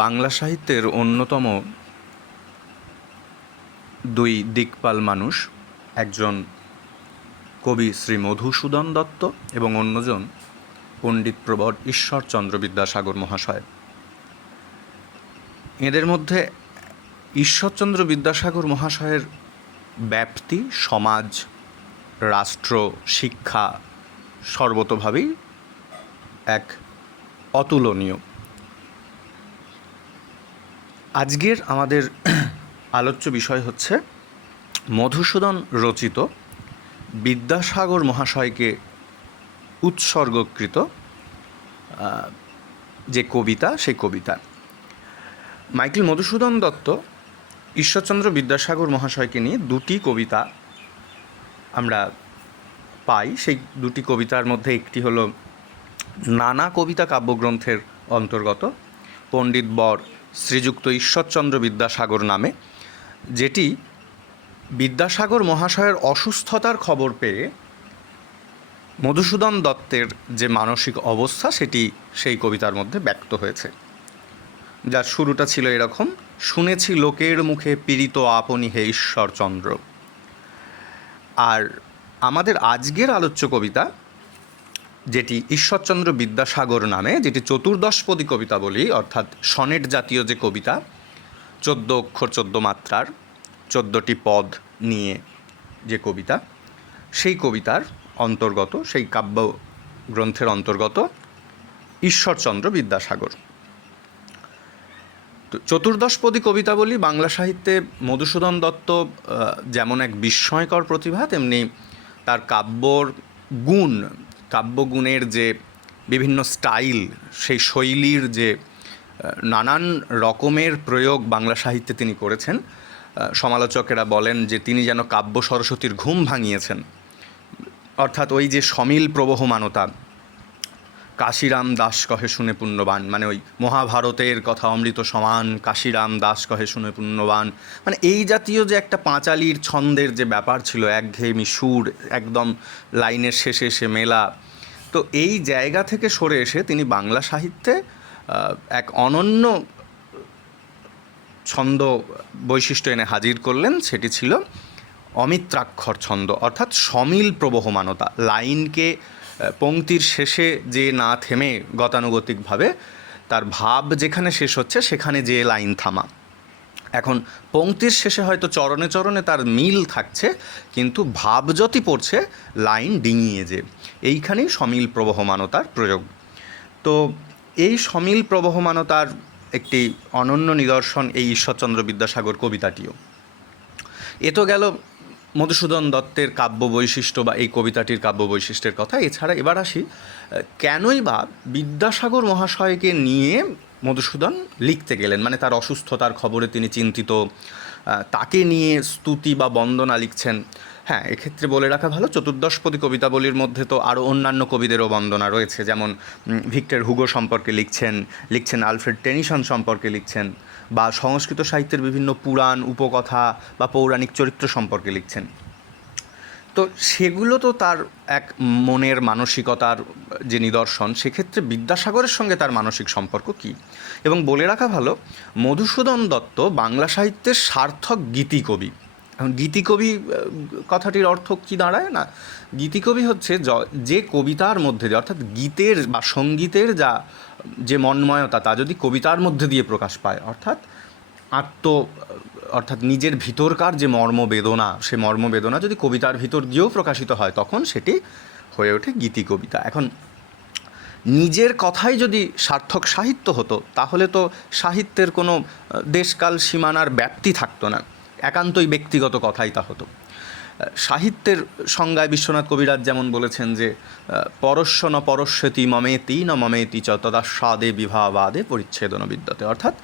বাংলা সাহিত্যের অন্যতম দুই দিকপাল মানুষ, একজন কবি শ্রী মধুসূদন দত্ত এবং অন্যজন পণ্ডিত প্রবর ঈশ্বরচন্দ্র বিদ্যাসাগর মহাশয়। এদের মধ্যে ঈশ্বরচন্দ্র বিদ্যাসাগর মহাশয়ের ব্যাপ্তি সমাজ, রাষ্ট্র, শিক্ষা সর্বতোভাবেই এক অতুলনীয়। আজকের আমাদের আলোচ্য বিষয় হচ্ছে মধুসূদন রচিত বিদ্যাসাগর মহাশয়কে উৎসর্গকৃত যে কবিতা, সেই কবিতা। মাইকেল মধুসূদন দত্ত ঈশ্বরচন্দ্র বিদ্যাসাগর মহাশয়কে নিয়ে দুটি কবিতা আমরা পাই। সেই দুটি কবিতার মধ্যে একটি হলো নানা কবিতা কাব্যগ্রন্থের অন্তর্গত পণ্ডিত বর শ্রীযুক্ত ঈশ্বরচন্দ্র বিদ্যাসাগর নামে, যেটি বিদ্যাসাগর মহাশয়ের অসুস্থতার খবর পেয়ে মধুসূদন দত্তের যে মানসিক অবস্থা সেটি সেই কবিতার মধ্যে ব্যক্ত হয়েছে। যার শুরুটা ছিল এরকম: শুনেছি লোকের মুখে পীড়িত আপনি হে ঈশ্বরচন্দ্র। আর আমাদের আজকের আলোচ্য কবিতা, যেটি ঈশ্বরচন্দ্র বিদ্যাসাগর নামে, যেটি চতুর্দশপদী কবিতা বলি, অর্থাৎ সনেট জাতীয় যে কবিতা, 14 অক্ষর 14 মাত্রার 14টি পদ নিয়ে যে কবিতা, সেই কবিতার অন্তর্গত, সেই কাব্যগ্রন্থের অন্তর্গত ঈশ্বরচন্দ্র বিদ্যাসাগর। তো চতুর্দশপদী কবিতা বলি, বাংলা সাহিত্যে মধুসূদন দত্ত যেমন এক বিস্ময়কর প্রতিভা, তেমনি তার কাব্যগুণের যে বিভিন্ন স্টাইল, সেই শৈলীর যে নানান রকমের প্রয়োগ বাংলা সাহিত্যে তিনি করেছেন। সমালোচকেরা বলেন যে তিনি যেন কাব্য সরস্বতীর ঘুম ভাঙিয়েছেন। অর্থাৎ ওই যে সমিল প্রবহমানতা, কাশিরাম দাস কহে শুনে পুণ্যবান, মানে ওই মহাভারতের কথা অমৃত সমান, কাশিরাম দাস কহে শুনে পুণ্যবান, মানে এই জাতীয় যে একটা পাঁচালির ছন্দের যে ব্যাপার ছিল, একঘেয়েমি সুর, একদম লাইনের শেষে এসে মেলা। তো এই জায়গা থেকে সরে এসে তিনি বাংলা সাহিত্যে এক অনন্য ছন্দ বৈশিষ্ট্য এনে হাজির করলেন। সেটি ছিল অমিত্রাক্ষর ছন্দ, অর্থাৎ সমিল প্রবহমানতা। লাইনকে পংক্তির শেষে যে না থেমে গতানুগতিকভাবে তার ভাব যেখানে শেষ হচ্ছে সেখানে যে লাইন থামা। এখন পংক্তির শেষে হয়তো চরণে চরণে তার মিল থাকছে, কিন্তু ভাবযতি পড়ছে লাইন ডিঙিয়ে যে, এইখানেই সমিল প্রবহমানতার প্রয়োগ। তো এই সমিল প্রবহমানতার একটি অনন্য নিদর্শন এই ঈশ্বরচন্দ্র বিদ্যাসাগর কবিতাটিও। এ তো গেল মধুসূদন দত্তের কাব্য বৈশিষ্ট্য বা এই কবিতাটির কাব্য বৈশিষ্ট্যের কথা। এছাড়া এবার আসি, কেনই বা বিদ্যাসাগর মহাশয়কে নিয়ে মধুসূদন লিখতে গেলেন, মানে তার অসুস্থতার খবরে তিনি চিন্তিত, তাকে নিয়ে স্তুতি বা বন্দনা লিখছেন। হ্যাঁ, এক্ষেত্রে বলে রাখা ভালো, চতুর্দশপদী কবিতাবলীর মধ্যে তো আরও অন্যান্য কবিদেরও বন্দনা রয়েছে। যেমন ভিক্টর হুগো সম্পর্কে লিখছেন আলফ্রেড টেনিসন সম্পর্কে লিখছেন, বা সংস্কৃত সাহিত্যের বিভিন্ন পুরাণ, উপকথা বা পৌরাণিক চরিত্র সম্পর্কে লিখছেন। তো সেগুলো তো তার এক মনের মানসিকতার যে নিদর্শন। সেক্ষেত্রে বিদ্যাসাগরের সঙ্গে তার মানসিক সম্পর্ক কী? এবং বলে রাখা ভালো, মধুসূদন দত্ত বাংলা সাহিত্যের সার্থক গীতিকবি। এখন গীতিকবি কথাটির অর্থ কী দাঁড়ায়? না, গীতিকবি হচ্ছে যে কবিতার মধ্যে দিয়ে, অর্থাৎ গীতের বা সঙ্গীতের যে মন্ময়তা, তা যদি কবিতার মধ্যে দিয়ে প্রকাশ পায়, অর্থাৎ নিজের ভিতরকার যে মর্মবেদনা, সে মর্মবেদনা যদি কবিতার ভিতর দিয়েও প্রকাশিত হয়, তখন সেটি হয়ে ওঠে গীতিকবিতা। এখন নিজের কথাই যদি সার্থক সাহিত্য হতো, তাহলে তো সাহিত্যের কোনো দেশকাল সীমানার ব্যাপ্তি থাকতো না, একান্তই ব্যক্তিগত কথাই তা হতো। সাহিত্যের সংজ্ঞায় বিশ্বনাথ কবিরাজ যেমন বলেছেন যে পরস্য ন পরস্যতি মমেতি ন মমেতি চ তদাস্বাদে বিভাবাদে পরিচ্ছেদন বিদ্যতে। অর্থাৎ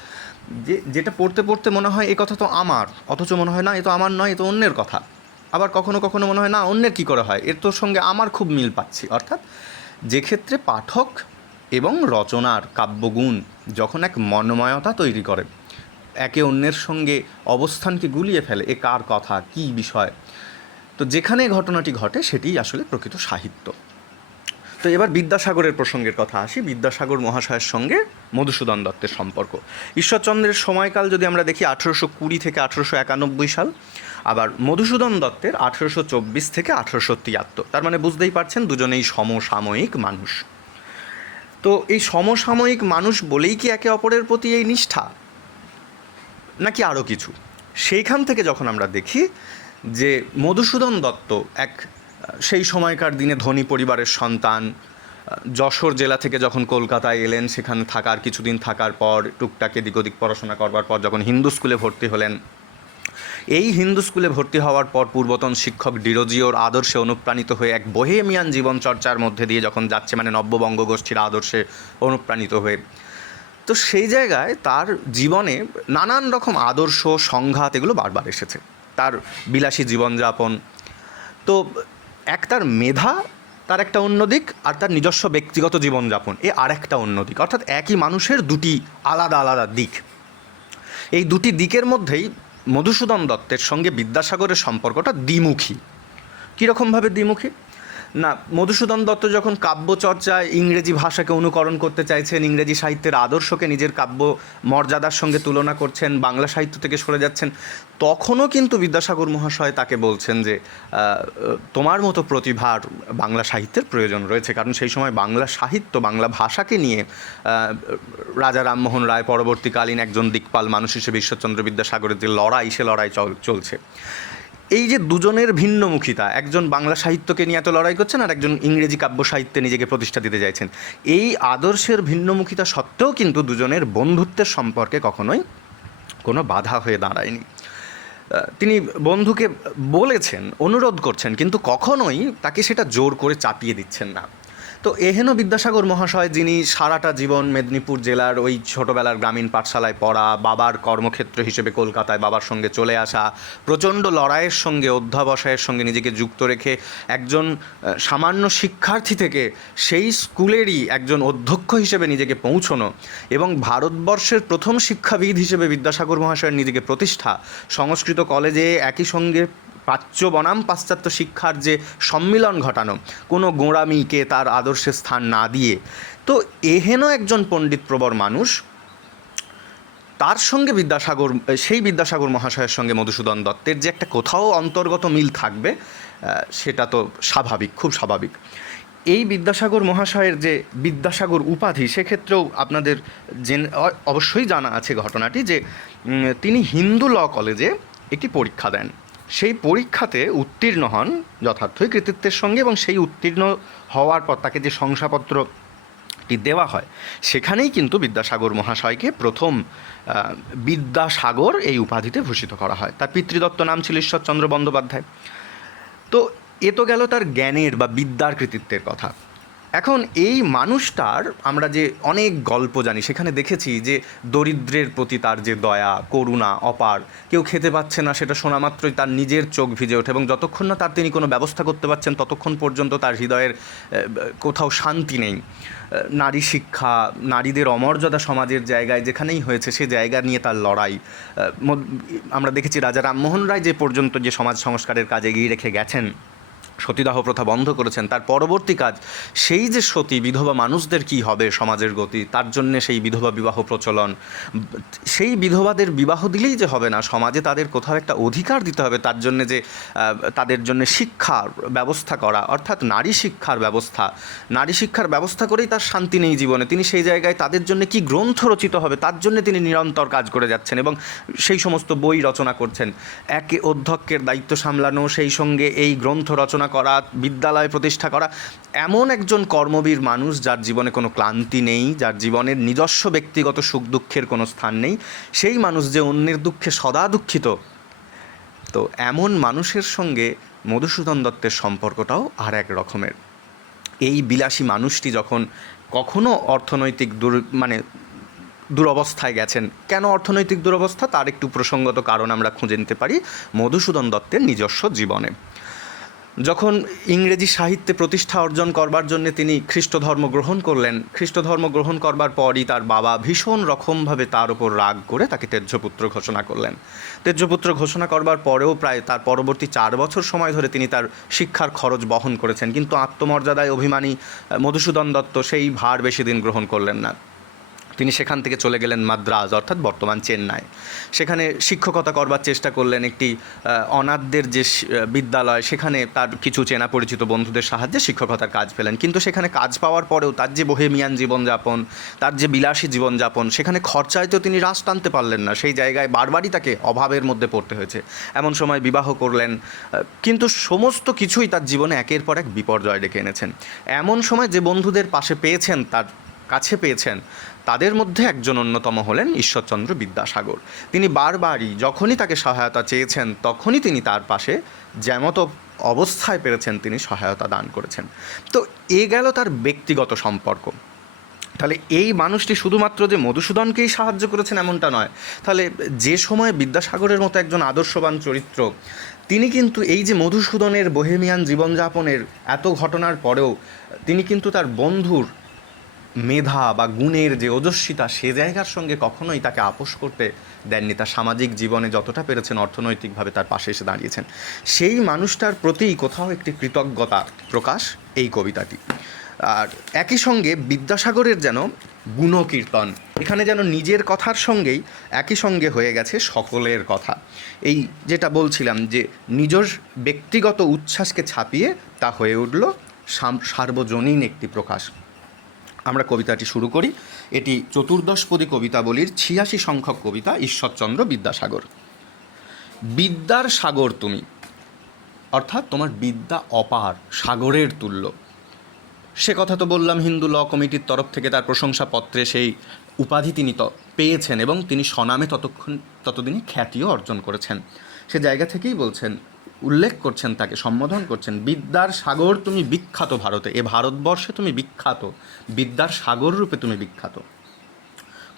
যেটা পড়তে পড়তে মনে হয় এ কথা তো আমার, অথচ মনে হয় না এ তো আমার নয়, এ তো অন্যের কথা। আবার কখনো কখনো মনে হয় না, অন্যের কী করে হয়, এর তোর সঙ্গে আমার খুব মিল পাচ্ছি। অর্থাৎ যে ক্ষেত্রে পাঠক এবং রচনার কাব্যগুণ যখন এক মনোময়তা তৈরি করে, একে অন্যের সঙ্গে অবস্থানকে গুলিয়ে ফেলে, এ কার কথা, কী বিষয়, তো যেখানে ঘটনাটি ঘটে সেটিই আসলে প্রকৃত সাহিত্য। তো এবার বিদ্যাসাগরের প্রসঙ্গের কথা আসি। বিদ্যাসাগর মহাশয়ের সঙ্গে মধুসূদন দত্তের সম্পর্ক, ঈশ্বরচন্দ্রের সময়কাল যদি আমরা দেখি 1820 থেকে 1891 সাল, আবার মধুসূদন দত্তের 1824 থেকে 1873। তার মানে বুঝতেই পারছেন দুজনেই সমসাময়িক মানুষ। তো এই সমসাময়িক মানুষ বলেই কি একে অপরের প্রতি এই নিষ্ঠা, নাকি আরও কিছু? সেইখান থেকে যখন আমরা দেখি যে মধুসূদন দত্ত সেই সময়কার দিনে ধনী পরিবারের সন্তান, যশোর জেলা থেকে যখন কলকাতায় এলেন, সেখানে কিছুদিন থাকার পর টুকটাক এদিক ওদিক পড়াশোনা করবার পর যখন হিন্দু স্কুলে ভর্তি হলেন, এই হিন্দু স্কুলে ভর্তি হওয়ার পর পূর্বতন শিক্ষক ডিরোজিওর আদর্শে অনুপ্রাণিত হয়ে এক বোহেমিয়ান জীবনচর্চার মধ্যে দিয়ে যখন যাচ্ছে, মানে নব্যবঙ্গ গোষ্ঠীর আদর্শে অনুপ্রাণিত হয়ে, তো সেই জায়গায় তার জীবনে নানান রকম আদর্শ সংঘাত এগুলো বারবার এসেছে। তার বিলাসী জীবনযাপন, তো তার মেধা তার একটা অন্যদিক, আর তার নিজস্ব ব্যক্তিগত জীবনযাপন আর একটা অন্যদিক, অর্থাৎ একই মানুষের দুটি আলাদা আলাদা দিক। এই দুটি দিকের মধ্যেই মধুসূদন দত্তের সঙ্গে বিদ্যাসাগরের সম্পর্কটা দ্বিমুখী। কীরকমভাবে দ্বিমুখী? না, মধুসূদন দত্ত যখন কাব্যচর্চায় ইংরেজি ভাষাকে অনুকরণ করতে চাইছেন, ইংরেজি সাহিত্যের আদর্শকে নিজের কাব্য মর্যাদার সঙ্গে তুলনা করছেন, বাংলা সাহিত্য থেকে সরে যাচ্ছেন, তখনও কিন্তু বিদ্যাসাগর মহাশয় তাকে বলছেন যে তোমার মতো প্রতিভার বাংলা সাহিত্যের প্রয়োজন রয়েছে। কারণ সেই সময় বাংলা সাহিত্য, বাংলা ভাষাকে নিয়ে রাজা রামমোহন রায় পরবর্তীকালীন একজন দিকপাল মানুষ হিসেবে ঈশ্বরচন্দ্র বিদ্যাসাগরের যে লড়াই, সে লড়াই চলছে। এই যে দুজনের ভিন্নমুখিতা, একজন বাংলা সাহিত্যকে নিয়ে এত লড়াই করছেন, আর একজন ইংরেজি কাব্য সাহিত্যে নিজেকে প্রতিষ্ঠা দিতে চাইছেন, এই আদর্শের ভিন্নমুখিতা সত্ত্বেও কিন্তু দুজনের বন্ধুত্বের সম্পর্কে কখনোই কোনো বাধা হয়ে দাঁড়ায়নি। তিনি বন্ধুকে বলেছেন, অনুরোধ করছেন, কিন্তু কখনোই তাকে সেটা জোর করে চাপিয়ে দিচ্ছেন না। তো এহেন বিদ্যাসাগর মহাশয়, যিনি সারাটা জীবন মেদিনীপুর জেলার ওই ছোটোবেলার গ্রামীণ পাঠশালায় পড়া, বাবার কর্মক্ষেত্র হিসেবে কলকাতায় বাবার সঙ্গে চলে আসা, প্রচণ্ড লড়াইয়ের সঙ্গে অধ্যাবসায়ের সঙ্গে নিজেকে যুক্ত রেখে একজন সামান্য শিক্ষার্থী থেকে সেই স্কুলেরই একজন অধ্যক্ষ হিসেবে নিজেকে পৌঁছনো, এবং ভারতবর্ষের প্রথম শিক্ষাবিদ হিসেবে বিদ্যাসাগর মহাশয়ের নিজেকে প্রতিষ্ঠা, সংস্কৃত কলেজে একই সঙ্গে প্রাচ্য বনাম পাশ্চাত্য শিক্ষার যে সম্মিলন ঘটানো, কোনো গোঁড়ামিকে তার আদর্শে স্থান না দিয়ে, তো এহেন একজন পণ্ডিত প্রবর মানুষ, তার সঙ্গে সেই বিদ্যাসাগর মহাশয়ের সঙ্গে মধুসূদন দত্তের যে একটা কোথাও অন্তর্গত মিল থাকবে, সেটা তো স্বাভাবিক, খুব স্বাভাবিক। এই বিদ্যাসাগর মহাশয়ের যে বিদ্যাসাগর উপাধি, সেক্ষেত্রেও আপনাদের অবশ্যই জানা আছে ঘটনাটি, যে তিনি হিন্দু ল কলেজে একটি পরীক্ষা দেন। সেই পরীক্ষাতে উত্তীর্ণ হন যথার্থই কৃতিত্বের সঙ্গে, এবং সেই উত্তীর্ণ হওয়ার পর তাকে যে শংসাপত্রটি দেওয়া হয়, সেখানেই কিন্তু বিদ্যাসাগর মহাশয়কে প্রথম বিদ্যাসাগর এই উপাধিতে ভূষিত করা হয়। তার পিতৃদত্ত নাম ছিল ঈশ্বরচন্দ্র বন্দ্যোপাধ্যায়। তো এ তো গেল তার জ্ঞানের বা বিদ্যার কৃতিত্বের কথা। এখন এই মানুষটার আমরা যে অনেক গল্প জানি, সেখানে দেখেছি যে দরিদ্রের প্রতি তার যে দয়া, করুণা অপার। কেউ খেতে পাচ্ছে না, সেটা শোনা মাত্রই তার নিজের চোখ ভিজে ওঠে, এবং যতক্ষণ না তিনি কোনো ব্যবস্থা করতে পারছেন, ততক্ষণ পর্যন্ত তার হৃদয়ের কোথাও শান্তি নেই। নারী শিক্ষা, নারীদের অমর্যাদা সমাজের জায়গায় যেখানেই হয়েছে, সে জায়গা নিয়ে তার লড়াই। আমরা দেখেছি রাজা রামমোহন রায় যে পর্যন্ত যে সমাজ সংস্কারের কাজে এগিয়ে রেখে গেছেন, সতীদাহ প্রথা বন্ধ করেছেন, তার পরবর্তী কাজ সেই যে সতী বিধবা মানুষদের কি হবে সমাজের গতি, তার জন্যে সেই বিধবা বিবাহ প্রচলন। সেই বিধবাদের বিবাহ দিলেই যে হবে না, সমাজে তাদের কোথাও একটা অধিকার দিতে হবে, তার জন্যে যে তাদের জন্য শিক্ষার ব্যবস্থা করা, অর্থাৎ নারী শিক্ষার ব্যবস্থা করেই তার শান্তি নেই জীবনে। তিনি সেই জায়গায় তাদের জন্য কি গ্রন্থ রচিত হবে, তার জন্য তিনি নিরন্তর কাজ করে যাচ্ছেন, এবং সেই সমস্ত বই রচনা করছেন। একে অধ্যক্ষের দায়িত্ব সামলানো, সেই সঙ্গে এই গ্রন্থ রচনা করা, বিদ্যালয় প্রতিষ্ঠা করা, এমন একজন কর্মবীর মানুষ যার জীবনে কোনো ক্লান্তি নেই, যার জীবনের নিজস্ব ব্যক্তিগত সুখ দুঃখের কোনো স্থান নেই, সেই মানুষ যে অন্যের দুঃখে সদা দুঃখিত। তো এমন মানুষের সঙ্গে মধুসূদন দত্তের সম্পর্কটাও আর এক রকমের। এই বিলাসী মানুষটি যখন কখনো অর্থনৈতিক দুরবস্থায় গেছেন, কেন অর্থনৈতিক দুরবস্থা, তার একটু প্রসঙ্গত কারণ আমরা খুঁজে নিতে পারি মধুসূদন দত্তের নিজস্ব জীবনে। যখন ইংরেজি সাহিত্যে প্রতিষ্ঠা অর্জন করবার জন্য তিনি খ্রিস্ট ধর্ম গ্রহণ করলেন, খ্রিস্ট ধর্ম গ্রহণ করবার পরই তার বাবা ভীষণ রকমভাবে তার ওপর রাগ করে তাকে তেজ্যপুত্র ঘোষণা করলেন। তেজ্যপুত্র ঘোষণা করবার পরেও প্রায় তার পরবর্তী 4 বছর সময় ধরে তিনি তার শিক্ষার খরচ বহন করেছেন, কিন্তু আত্মমর্যাদায় অভিমানী মধুসূদন দত্ত সেই ভার বেশি দিন গ্রহণ করলেন না। তিনি সেখান থেকে চলে গেলেন মাদ্রাজ, অর্থাৎ বর্তমান চেন্নাই। সেখানে শিক্ষকতা করবার চেষ্টা করলেন। একটি অনাথদের যে বিদ্যালয়, সেখানে তার কিছু চেনা পরিচিত বন্ধুদের সাহায্যে শিক্ষকতার কাজ পেলেন। কিন্তু সেখানে কাজ পাওয়ার পরেও তার যে বোহেমিয়ান জীবনযাপন, তার যে বিলাসী জীবনযাপন, সেখানে খরচায়তেও তিনি রাশ টানতে পারলেন না। সেই জায়গায় বারবারই তাকে অভাবের মধ্যে পড়তে হয়েছে। এমন সময় বিবাহ করলেন, কিন্তু সমস্ত কিছুই তার জীবনে একের পর এক বিপর্যয় ডেকে এনেছেন। এমন সময় যে বন্ধুদের পাশে পেয়েছেন, তার কাছে পেয়েছেন, তাদের মধ্যে একজন অন্যতম হলেন ঈশ্বরচন্দ্র বিদ্যাসাগর। তিনি বারবারই যখনই তাকে সহায়তা চেয়েছেন, তখনই তিনি তার পাশে যেমতো অবস্থায় পেরেছেন তিনি সহায়তা দান করেছেন। তো এ গেল তার ব্যক্তিগত সম্পর্ক। তাহলে এই মানুষটি শুধুমাত্র যে মধুসূদনকেই সাহায্য করেছেন এমনটা নয়। তাহলে যে সময় বিদ্যাসাগরের মতো একজন আদর্শবান চরিত্র, তিনি কিন্তু এই যে মধুসূদনের বোহেমিয়ান জীবনযাপনের এত ঘটনার পরেও তিনি কিন্তু তার বন্ধুর মেধা বা গুণের যে ওজস্বিতা, সে জায়গার সঙ্গে কখনোই তাকে আপোস করতে দেননি। তার সামাজিক জীবনে যতটা পেরেছেন অর্থনৈতিকভাবে তার পাশে এসে দাঁড়িয়েছেন। সেই মানুষটার প্রতিই কোথাও একটি কৃতজ্ঞতা প্রকাশ এই কবিতাটি। আর একই সঙ্গে বিদ্যাসাগরের যেন গুণকীর্তন, এখানে যেন নিজের কথার সঙ্গেই একই সঙ্গে হয়ে গেছে সকলের কথা। এই যেটা বলছিলাম যে নিজের ব্যক্তিগত উচ্ছ্বাসকে ছাপিয়ে তা হয়ে উঠল সার্বজনীন একটি প্রকাশ। আমরা কবিতাটি শুরু করি। এটি চতুর্দশপদী কবিতাবলীর ৮৬ সংখ্যক কবিতা, ঈশ্বরচন্দ্র বিদ্যাসাগর। বিদ্যার সাগর তুমি, অর্থাৎ তোমার বিদ্যা অপার, সাগরের তুল্য। সে কথা তো বললাম, হিন্দু ল কমিটির তরফ থেকে তার প্রশংসাপত্রে সেই উপাধি তিনি পেয়েছেন এবং তিনি স্বনামে ততদিনই খ্যাতিও অর্জন করেছেন। সে জায়গা থেকেই বলছেন, উল্লেখ করছেন, তাকে সম্বোধন করছেন, বিদ্যার সাগর তুমি বিখ্যাত ভারতে, এ ভারতবর্ষে তুমি বিখ্যাত, বিদ্যার সাগর রূপে তুমি বিখ্যাত।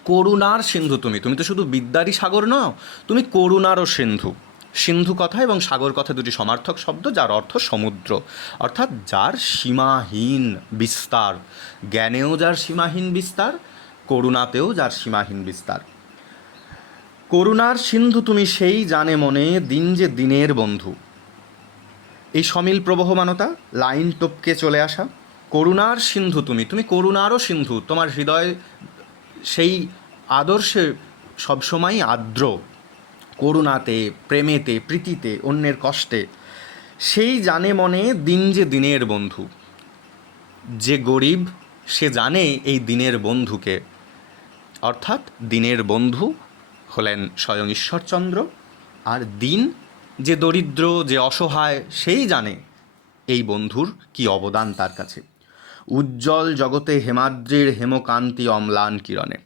করুণার সিন্ধু তুমি, তুমি তো শুধু বিদ্যারই সাগর নও, তুমি করুণারও সিন্ধু। সিন্ধু কথা এবং সাগর কথা দুটি সমার্থক শব্দ, যার অর্থ সমুদ্র, অর্থাৎ যার সীমাহীন বিস্তার। জ্ঞানেও যার সীমাহীন বিস্তার, করুণাতেও যার সীমাহীন বিস্তার। করুণার সিন্ধু তুমি, সেই জানে মনে দিন যে দিনের বন্ধু। এই সমিল প্রবহমানতা, লাইন টপকে চলে আসা। করুণার সিন্ধু তুমি, তুমি করুণারও সিন্ধু। তোমার হৃদয় সেই আদর্শে সবসময়ই আর্দ্র, করুণাতে, প্রেমেতে, প্রীতিতে, অন্যের কষ্টে। সেই জানে মনে দিন যে দিনের বন্ধু। যে গরিব সে জানে এই দিনের বন্ধুকে, অর্থাৎ দিনের বন্ধু হলেন স্বয়ং ঈশ্বরচন্দ্র। আর দিন যে দরিদ্র, যে অসহায়, সেই জানে এই বন্ধুর কি অবদান তার কাছে। উজ্জ্বল জগতে হেমাদ্রির হেমকান্তি অম্লান কিরণে।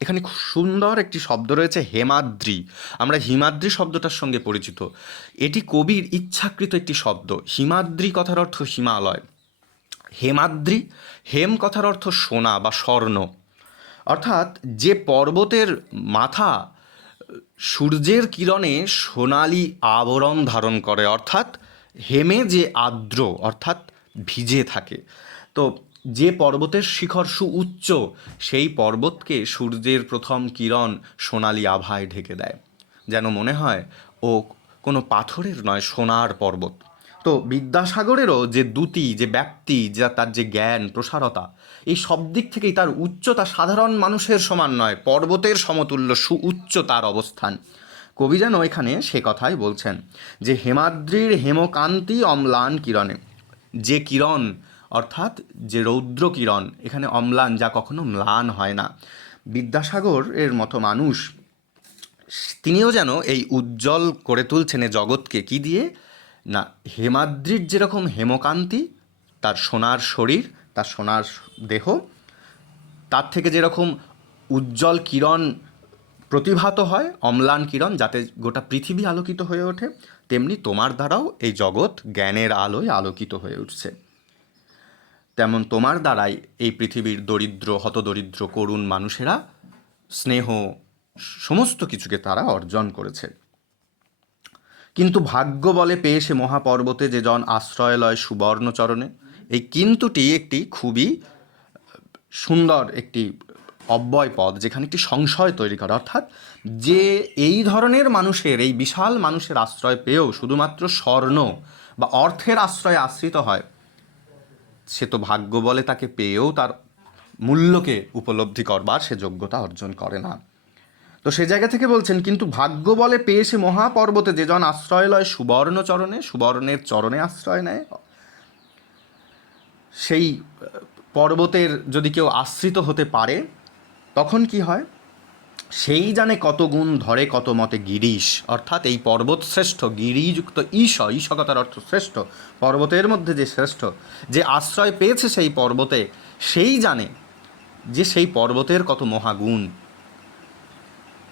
এখানে খুব সুন্দর একটি শব্দ রয়েছে, হেমাদ্রি। আমরা হিমাদ্রি শব্দটার সঙ্গে পরিচিত, এটি কবির ইচ্ছাকৃত একটি শব্দ। হিমাদ্রি কথার অর্থ হিমালয়, হেমাদ্রি, হেম কথার অর্থ সোনা বা স্বর্ণ। অর্থাৎ যে পর্বতের মাথা সূর্যের কিরণে সোনালি আবরণ ধারণ করে, অর্থাৎ হেমে যে আর্দ্র, অর্থাৎ ভিজে থাকে। তো যে পর্বতের শিখর সুউচ্চ, সেই পর্বতকে সূর্যের প্রথম কিরণ সোনালি আভায় ঢেকে দেয়, যেন মনে হয় ও কোনো পাথরের নয়, সোনার পর্বত। তো বিদ্যাসাগরেরও যে দ্যুতি, যে ব্যাপ্তি, যা তার যে জ্ঞান প্রসারতা, এই সব দিক থেকেই তার উচ্চতা সাধারণ মানুষের সমান নয়, পর্বতের সমতুল্য সুউচ্চ তার অবস্থান। কবি যেন এখানে সে কথাই বলছেন যে হেমাদ্রির হেমকান্তি অম্লান কিরণে। যে কিরণ, অর্থাৎ যে রৌদ্র কিরণ, এখানে অম্লান, যা কখনো ম্লান হয় না। বিদ্যাসাগর এর মতো মানুষ, তিনিও যেন এই উজ্জ্বল করে তুলছেন এ জগৎকে, কি দিয়ে না, হেমাদ্রির যেরকম হেমকান্তি, তার সোনার শরীর, তার সোনার দেহ, তার থেকে যেরকম উজ্জ্বল কিরণ প্রতিভাত হয়, অম্লান কিরণ, যাতে গোটা পৃথিবী আলোকিত হয়ে ওঠে, তেমনি তোমার দ্বারাও এই জগৎ জ্ঞানের আলোয় আলোকিত হয়ে উঠছে। তেমন তোমার দ্বারাই এই পৃথিবীর দরিদ্র, হতদরিদ্র, করুণ মানুষেরা স্নেহ সমস্ত কিছুকে তারা অর্জন করেছে। কিন্তু ভাগ্য বলে পেয়ে সে মহাপর্বতে যে জন আশ্রয় লয় সুবর্ণচরণে। এই কিন্তুটি একটি খুবই সুন্দর একটি অব্যয় পদ, যেখানে একটি সংশয় তৈরি করে, অর্থাৎ যে এই ধরনের মানুষের, এই বিশাল মানুষের আশ্রয় পেয়েও শুধুমাত্র স্বর্ণ বা অর্থের আশ্রয়ে আশ্রিত হয়, সে তো ভাগ্য বলে তাকে পেয়েও তার মূল্যকে উপলব্ধি করবার সে যোগ্যতা অর্জন করে না। তো সে জায়গা থেকে বলছেন, কিন্তু ভাগ্য বলে পেয়ে সে মহাপর্বতে যে জন আশ্রয় লয় সুবর্ণ চরণে, সুবর্ণের চরণে আশ্রয় নেয়, সেই পর্বতের যদি কেউ আশ্রিত হতে পারে তখন কি হয়, সেই জানে কত গুণ ধরে কত মতে গিরিশ। অর্থাৎ এই পর্বত শ্রেষ্ঠ, গিরিযুক্ত ঈশকতার অর্থ শ্রেষ্ঠ, পর্বতের মধ্যে যে শ্রেষ্ঠ, যে আশ্রয় পেয়েছে সেই পর্বতে, সেই জানে যে সেই পর্বতের কত মহাগুণ,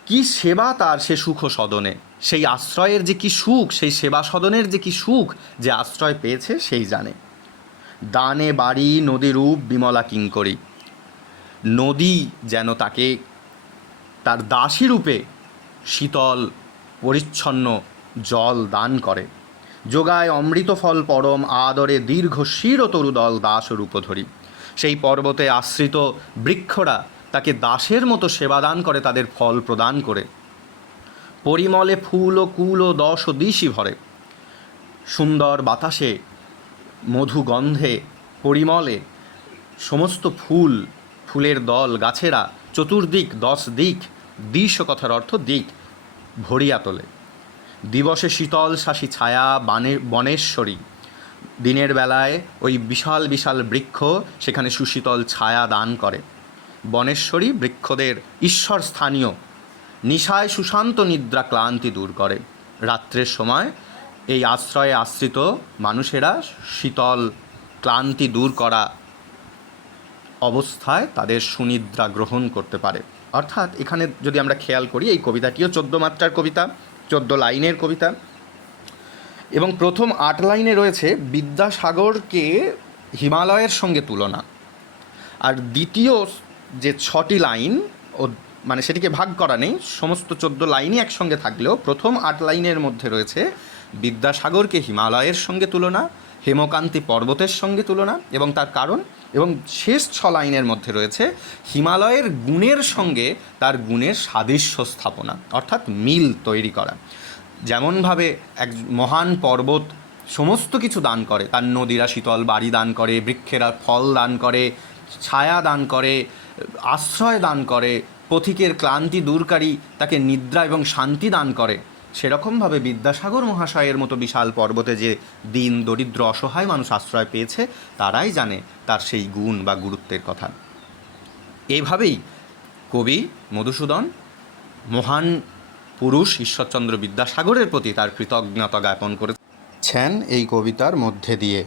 কি সেবা তার সে সুখ সদনে, সেই আশ্রয়ের যে কি সুখ, সেই সেবা সদনের যে কি সুখ যে আশ্রয় পেয়েছে সেই জানে। দানে বাড়ি নদীরূপ বিমলা কিঙ্করী, নদী যেন তাকে তার দাসী রূপে শীতল পরিচ্ছন্ন জল দান করে। যোগায় অমৃত ফল পরম আদরে দীর্ঘ শিরতরুদল দাস রূপধরি। সেই পর্বতে আশ্রিত বৃক্ষরা তাকে দাসের মতো সেবাদান করে, তাদের ফল প্রদান করে। পরিমলে ফুল ও কুল ও দশ ও দিশি ভরে, সুন্দর বাতাসে, মধু গন্ধে, পরিমলে সমস্ত ফুল, ফুলের দল, গাছেরা চতুর্দিক 10 দিক, দিশ কথার অর্থ দিক, ভরিয়া তোলে। দিবসে শীতল শাসী ছায়া বনেশ্বরী, দিনের বেলায় ওই বিশাল বিশাল বৃক্ষ সেখানে সুশীতল ছায়া দান করে। বনেশ্বরী বৃক্ষদের ঈশ্বর স্থানীয়, নিশায় সুশান্ত নিদ্রা ক্লান্তি দূর করে। রাত্রের সময় এই আশ্রয়ে আশ্রিত মানুষেরা শীতল ক্লান্তি দূর করা অবস্থায় তাদের সুনিদ্রা গ্রহণ করতে পারে। অর্থাৎ এখানে যদি আমরা খেয়াল করি, এই কবিতাটিও 14 মাত্রার কবিতা, 14 লাইনের কবিতা, এবং প্রথম 8 লাইনে রয়েছে বিদ্যাসাগরকে হিমালয়ের সঙ্গে তুলনা, আর দ্বিতীয় যে 6টি লাইন মানে সেটিকে ভাগ করা নেই, সমস্ত 14 লাইনই একসঙ্গে থাকলেও প্রথম 8 লাইনের মধ্যে রয়েছে বিদ্যাসাগরকে হিমালয়ের সঙ্গে তুলনা, হেমকান্তি পর্বতের সঙ্গে তুলনা, এবং তার কারণ, এবং শেষ 6 লাইনের মধ্যে রয়েছে হিমালয়ের গুণের সঙ্গে তার গুণের সাদৃশ্য স্থাপনা, অর্থাৎ মিল তৈরি করা। যেমনভাবে এক মহান পর্বত সমস্ত কিছু দান করে, তার নদীরা শীতল বাড়ি দান করে, বৃক্ষেরা ফল দান করে, ছায়া দান করে, আশ্রয় দান করে, পথিকের ক্লান্তি দূরকারী তাকে নিদ্রা এবং শান্তি দান করে, সেরকমভাবে বিদ্যাসাগর মহাশয়ের মতো বিশাল পর্বতে যে দীন দরিদ্র অসহায় মানুষ আশ্রয় পেয়েছে, তারাই জানে তার সেই গুণ বা গুরুত্বের কথা। এইভাবেই কবি মধুসূদন মহান পুরুষ ঈশ্বরচন্দ্র বিদ্যাসাগরের প্রতি তার কৃতজ্ঞতা জ্ঞাপন করেছেন এই কবিতার মধ্যে দিয়ে।